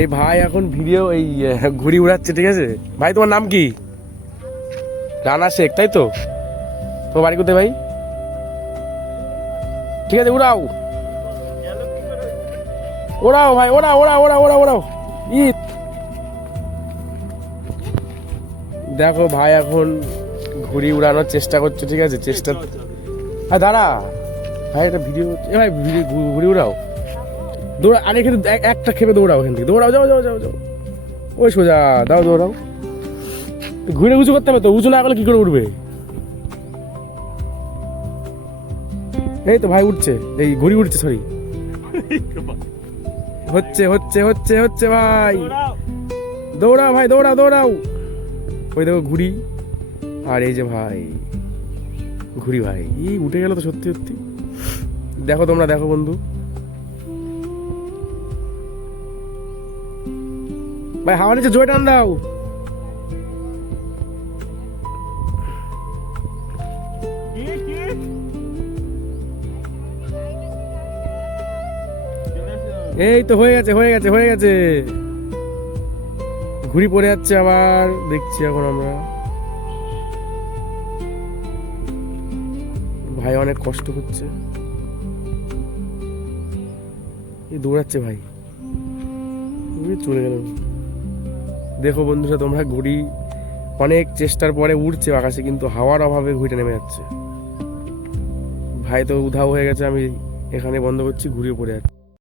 এই ভাই এখন ভিডিও এই ঘুড়ি উড়াচ্ছে, ঠিক আছে ভাই? তোমার নাম কি? রানা শেখ, তাই তো? তোমার বাড়ি কোথায় ভাই? ঠিক আছে, উড়াও ওড়াও ভাই, ওড়াও ওড়াও ওড়াও ওড়াও ওড়াও। ই দেখো ভাই এখন ঘুড়ি উড়ানোর চেষ্টা করছে, ঠিক আছে? চেষ্টা হ্যাঁ, দাঁড়া ভাই, এটা ভিডিও। এ ভাই ভিডিও ঘুড়ি উড়াও, দৌড়া। আর এখানে একটা খেপে দৌড়াও, এখান থেকে দৌড়াও, যাও যাও যাও যাও। ওই সোজা দাও, দৌড়াও। ঘুরে উঁচু করতে হবে তো, উঁচু না করলে কি করে উঠবে? এই তো ভাই উঠছে, এই ঘুড়ি উঠছে, সরি। হচ্ছে হচ্ছে হচ্ছে হচ্ছে ভাই, দৌড়াও ভাই, দৌড়াও দৌড়াও। ওই দেখো ঘুড়ি, আর এই যে ভাই ঘুড়ি ভাই উঠে গেল তো সত্যি সত্যি। দেখো তোমরা, দেখো বন্ধু ভাই, হাওয়া নিচে জয় টান দাও। এই তো হয়ে গেছে হয়ে গেছে হয়ে গেছে, ঘুড়ি পড়ে যাচ্ছে আবার, দেখছি এখন আমরা। ভাই অনেক কষ্ট হচ্ছে, এই দৌড়াচ্ছে ভাই, চলে গেল। দেখো বন্ধুরা তোমরা, ঘুড়ি অনেক চেষ্টার পরে উঠছে আকাশে, কিন্তু হাওয়ার অভাবে ঘুড়িটা নেমে যাচ্ছে। ভাই তো উধাও হয়ে গেছে, আমি এখানে বন্ধ করছি, ঘুরিয়ে পড়ে যাচ্ছে।